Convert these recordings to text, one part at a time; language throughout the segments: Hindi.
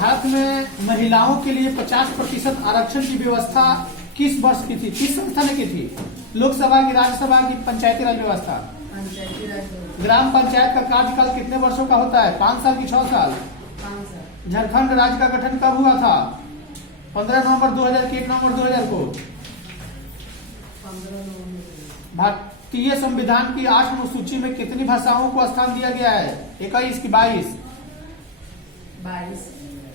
भारत में महिलाओं के लिए 50% आरक्षण की व्यवस्था किस वर्ष की थी, किस संस्था ने की थी? लोकसभा की, राज्यसभा की, पंचायती राज व्यवस्था? पंचायती राज। ग्राम पंचायत का कार्यकाल कितने वर्षों का होता है? 5 साल की 6 साल? 5 साल। झारखंड राज्य का गठन कब हुआ था? 15 नवंबर 2000 की 1 नवंबर 2000 को? 15 नवंबर। भारतीय संविधान की 8 अनुसूची में कितनी भाषाओं को स्थान दिया गया है? 21 की 22? 22।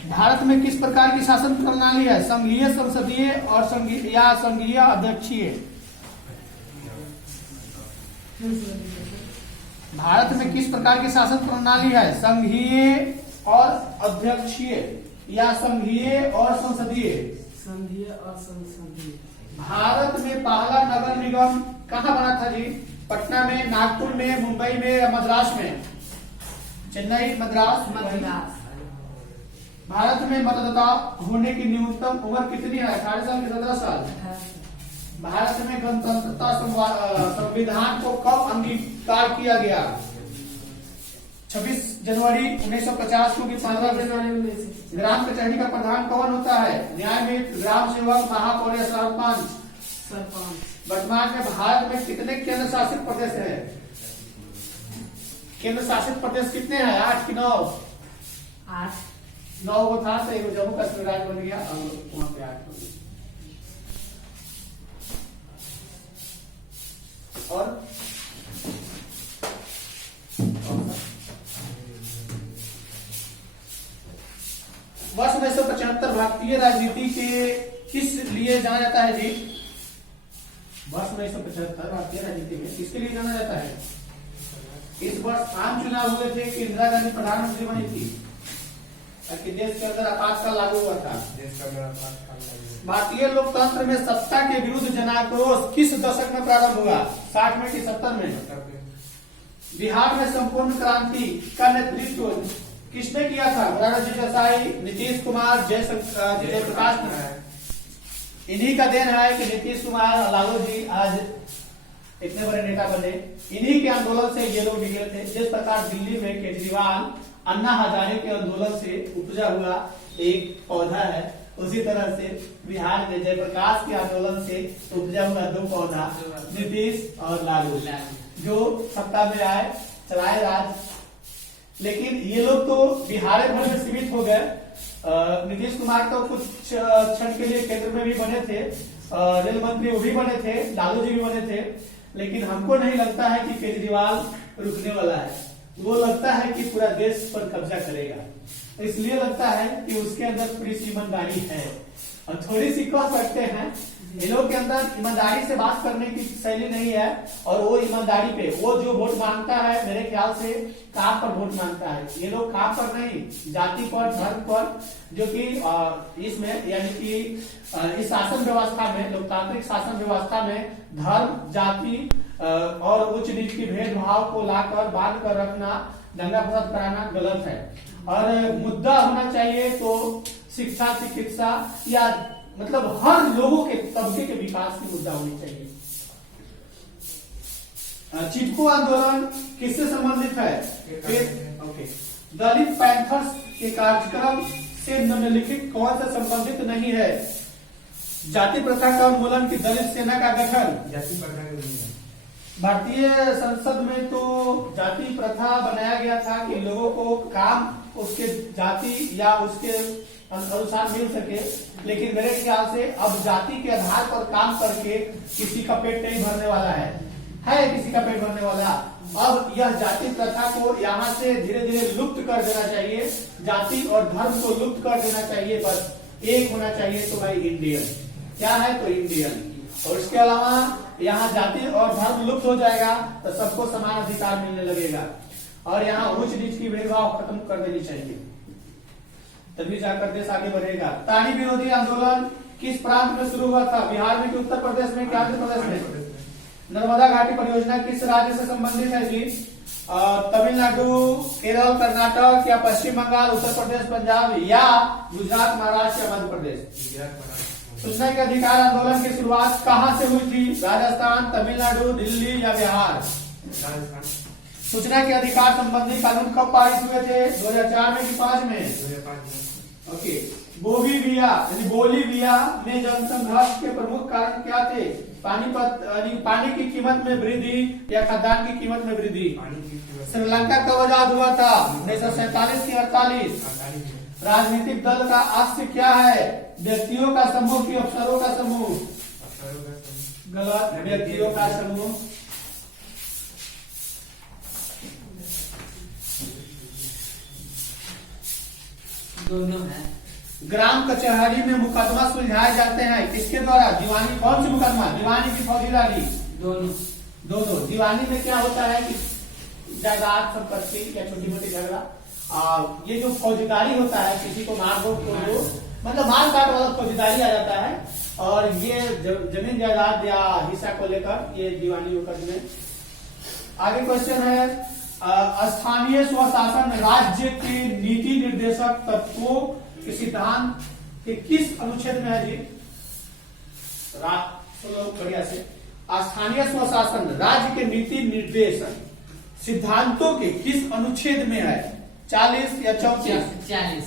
भारत में किस प्रकार की शासन प्रणाली है? संघीय, संसदीय और संघीय अध्यक्षीय? भारत में किस प्रकार की शासन प्रणाली है? संघीय और अध्यक्षीय या संघीय और संसदीय? संघीय और संसदीय। भारत में पहला नगर निगम कहाँ बना था जी? पटना में, नागपुर में, मुंबई में या मद्रास में? चेन्नई, मद्रास? मद्रास। भारत में मतदाता होने की न्यूनतम उम्र कितनी है? 18 साल की 17 साल? भारत में गणतंत्रता संविधान को कब अंगीकार किया गया? 26 जनवरी 1950 को कि 15 जनवरी? ग्राम कचहरी का प्रधान कौन होता है? न्यायमित्र, ग्राम सेवक, महापौर या सरपंच? सरपंच। वर्तमान में भारत में कितने केंद्र शासित प्रदेश है? केंद्र शासित प्रदेश कितने हैं? 8 की 9? 8। 9 वो था, तो एक जम्मू कश्मीर राज्य बन गया, अब वहां पे 8 हो गया। और वर्ष 1975 भारतीय राजनीति के किस लिए जाना जाता है जी? वर्ष 1975 भारतीय राजनीति में किसके लिए जाना जाता है? इस वर्ष आम चुनाव हुए थे कि इंदिरा गांधी प्रधानमंत्री बनी थी, कि देश के अंदर आपातकाल लागू हुआ था? देश का अंदर आपातकाल लागू हुआ। भारतीय लोकतंत्र में सत्ता के विरुद्ध जनाक्रोश किस दशक में प्रारंभ हुआ? 60 में कि 70 में? बिहार में संपूर्ण क्रांति का नेतृत्व किसने किया था? मोरारजी देसाई, नीतीश कुमार, जयप्रकाश नारायण? इन्हीं का देन है कि नीतीश कुमार, लालू जी आज इतने बड़े नेता बने। इन्हीं के आंदोलन से ये लोग निकले थे। जिस प्रकार दिल्ली में केजरीवाल अन्ना हजारे के आंदोलन से उपजा हुआ एक पौधा है, उसी तरह से बिहार में जयप्रकाश के आंदोलन से उपजा हुआ 2 पौधा, नीतीश और लालू, जो सत्ता में आए, चलाए राज। लेकिन ये लोग तो बिहार भर में सीमित हो गए। नीतीश कुमार तो कुछ क्षण के लिए केंद्र में भी बने थे, रेल मंत्री वो भी बने थे, लालू जी भी बने थे। लेकिन हमको नहीं लगता है कि केजरीवाल रुकने वाला है। वो लगता है कि पूरा देश पर कब्जा करेगा। इसलिए लगता है कि उसके अंदर थोड़ी सी ईमानदारी है, और थोड़ी सी कह सकते हैं इन लोग के अंदर ईमानदारी से बात करने की शैली नहीं है। और वो ईमानदारी पे वो जो वोट मांगता है, मेरे ख्याल से काम पर वोट मांगता है। ये लोग काम पर नहीं, जाति पर, धर्म पर, जो कि इसमें यानी कि इस शासन व्यवस्था में, लोकतांत्रिक शासन व्यवस्था में धर्म, जाति और उच्च नीच की भेदभाव को लाकर बांध कर रखना, दंगा फसाद कराना गलत है। और मुद्दा होना चाहिए तो शिक्षा, चिकित्सा या मतलब हर लोगों के तबके के विकास की मुद्दा होनी चाहिए। चिपको आंदोलन किससे संबंधित है? ओके। दलित पैंथर्स के कार्यक्रम से निम्नलिखित कौन से संबंधित नहीं है? जाति प्रथा का उन्मूलन की दलित सेना का गठन? जाति प्रथा का उन्मूलन। भारतीय संसद में तो जाति प्रथा बनाया गया था कि लोगों को काम उसके जाति या उसके अनुसार मिल सके। लेकिन मेरे ख्याल से अब जाति के आधार पर काम करके किसी का पेट नहीं भरने वाला है किसी का पेट भरने वाला। अब यह जाति प्रथा को यहाँ से धीरे धीरे लुप्त कर देना चाहिए। जाति और धर्म को लुप्त कर देना चाहिए। बस एक होना चाहिए, तो भाई इंडियन क्या है, तो इंडियन। और इसके अलावा यहाँ जाति और धर्म लुप्त हो जाएगा तो सबको समान अधिकार मिलने लगेगा। और यहाँ उच्च नीच की भेदभाव खत्म कर देनी चाहिए, तभी जाकर देश आगे बढ़ेगा। ताड़ी विरोधी आंदोलन किस प्रांत में शुरू हुआ था? बिहार में कि उत्तर प्रदेश में कि आंध्र प्रदेश में? नर्मदा घाटी परियोजना किस राज्य से संबंधित है जी? तमिलनाडु, केरल, कर्नाटक या पश्चिम बंगाल, उत्तर प्रदेश, पंजाब या गुजरात, महाराष्ट्र या मध्य प्रदेश? सूचना के अधिकार आंदोलन की शुरुआत कहाँ से हुई थी? राजस्थान, तमिलनाडु, दिल्ली या बिहार? सूचना के अधिकार संबंधी कानून कब पारित हुए थे? 2004 में कि 5 में? 2005 में। ओके, बोलीविया यानी बोलीविया में जनसंघर्ष के प्रमुख कारण क्या थे? पानीपत यानी पानी की कीमत में वृद्धि या खाद्यान्न की कीमत में वृद्धि। पानी की कीमत श्रीलंका कब आजाद हुआ था? 1947 की 48। 48 राजनीतिक दल का आस्थ क्या है? व्यक्तियों का समूह की अफसरों का समूह? अफसरों का समूह। गलत, व्यक्तियों का समूह। दोनों है। ग्राम कचहरी में मुकदमा सुलझाए जाते हैं किसके द्वारा? दीवानी। कौन सी मुकदमा? दीवानी की फौजदारी? दोनों। दोनों। दीवानी में क्या होता है कि जायदाद संपत्ति या छोटी मोटी झगड़ा, ये जो फौजदारी होता है किसी को मार दो तो मतलब मार काट वाला फौजदारी आ जाता है, और ये जमीन जायदाद या हिस्सा को लेकर ये दीवानी मुकदमे। आगे क्वेश्चन है, स्थानीय स्वशासन राज्य के नीति निर्देशक तत्वों के सिद्धांत के किस अनुच्छेद में है जी? सुनो बढ़िया से। स्थानीय स्वशासन राज्य के नीति निर्देशक सिद्धांतों के किस अनुच्छेद में है? 40 या 34? 40।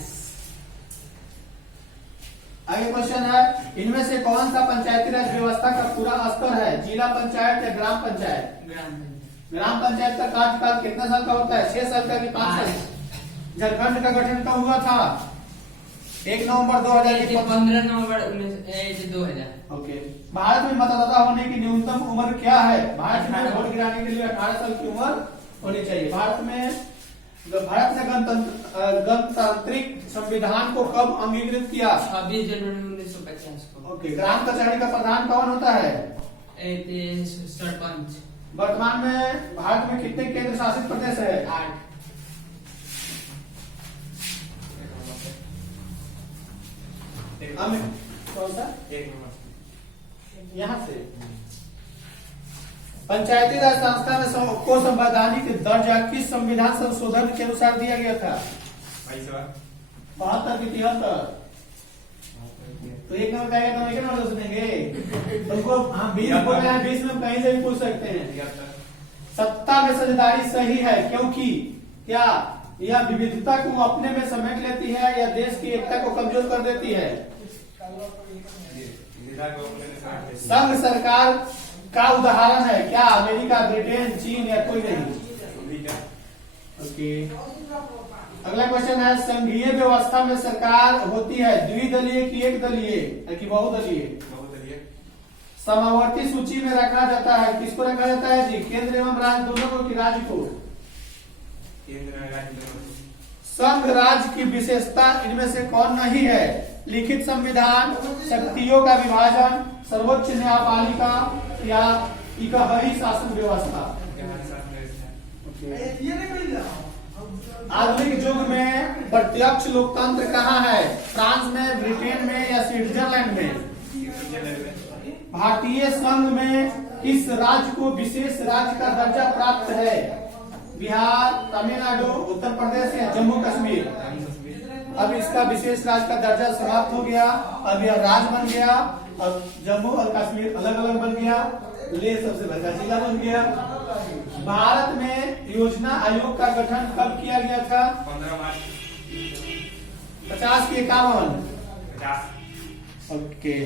आगे क्वेश्चन है, इनमें से कौन सा पंचायती राज व्यवस्था का पूरा स्तर है? जिला पंचायत या ग्राम पंचायत? ग्राम पंचायत का कार्यकाल कितना साल का होता है? 6 साल का कि 5 साल? झारखंड का गठन कब हुआ था? 1 नवंबर 2015। 15 नवंबर 2000। ओके। भारत में मतदाता होने की न्यूनतम उम्र क्या है? भारत में वोट गिराने के लिए 18 साल की उम्र होनी चाहिए। भारत ने गणतांत्रिक संविधान को कब अंगीकृत किया? 26 जनवरी 1950 को। ओके। ग्राम कचहरी का प्रधान कौन होता है? सरपंच। वर्तमान में भारत में कितने केंद्र शासित प्रदेश है? 8। कौन सा? एक नंबर यहाँ से। पंचायती राज संस्था में को संवैधानिक दर्जा किस संविधान संशोधन के अनुसार दिया गया था? 72 की 73। तो 1 नंबर का 1 नंबर सुनेंगे तुमको। हाँ 20 बोल रहे हैं, 20 में कहीं से भी पूछ सकते हैं। सत्ता में साझेदारी सही है क्योंकि क्या यह विविधता को अपने में समेट लेती है या देश की एकता को कमजोर कर देती है? संघ सरकार का उदाहरण है क्या? अमेरिका, ब्रिटेन, चीन या कोई नहीं? ओके। अगला क्वेश्चन है, संघीय व्यवस्था में सरकार होती है द्विदलीय की एक दलीय कि बहुदलीय? समावर्ती सूची में रखा जाता है किसको रखा जाता है जी? केंद्र एवं राज्य दोनों को कि राज्य को? संघ राज्य की विशेषता इनमें से कौन नहीं है? लिखित संविधान, शक्तियों का विभाजन, सर्वोच्च न्यायपालिका या इकहरी शासन व्यवस्था? आधुनिक युग में प्रत्यक्ष लोकतंत्र कहाँ है? फ्रांस में, ब्रिटेन में या स्विट्जरलैंड में? भारतीय संघ में किस राज्य को विशेष राज्य का दर्जा प्राप्त है? बिहार, तमिलनाडु, उत्तर प्रदेश या जम्मू कश्मीर? अब इसका विशेष राज्य का दर्जा समाप्त हो गया, अब यह राज्य बन गया, अब जम्मू और कश्मीर अलग अलग बन गया, ले सबसे बड़ा जिला बन गया। भारत में योजना आयोग का गठन कब किया गया था? 15 मार्च 50 की 51। 50। ओके।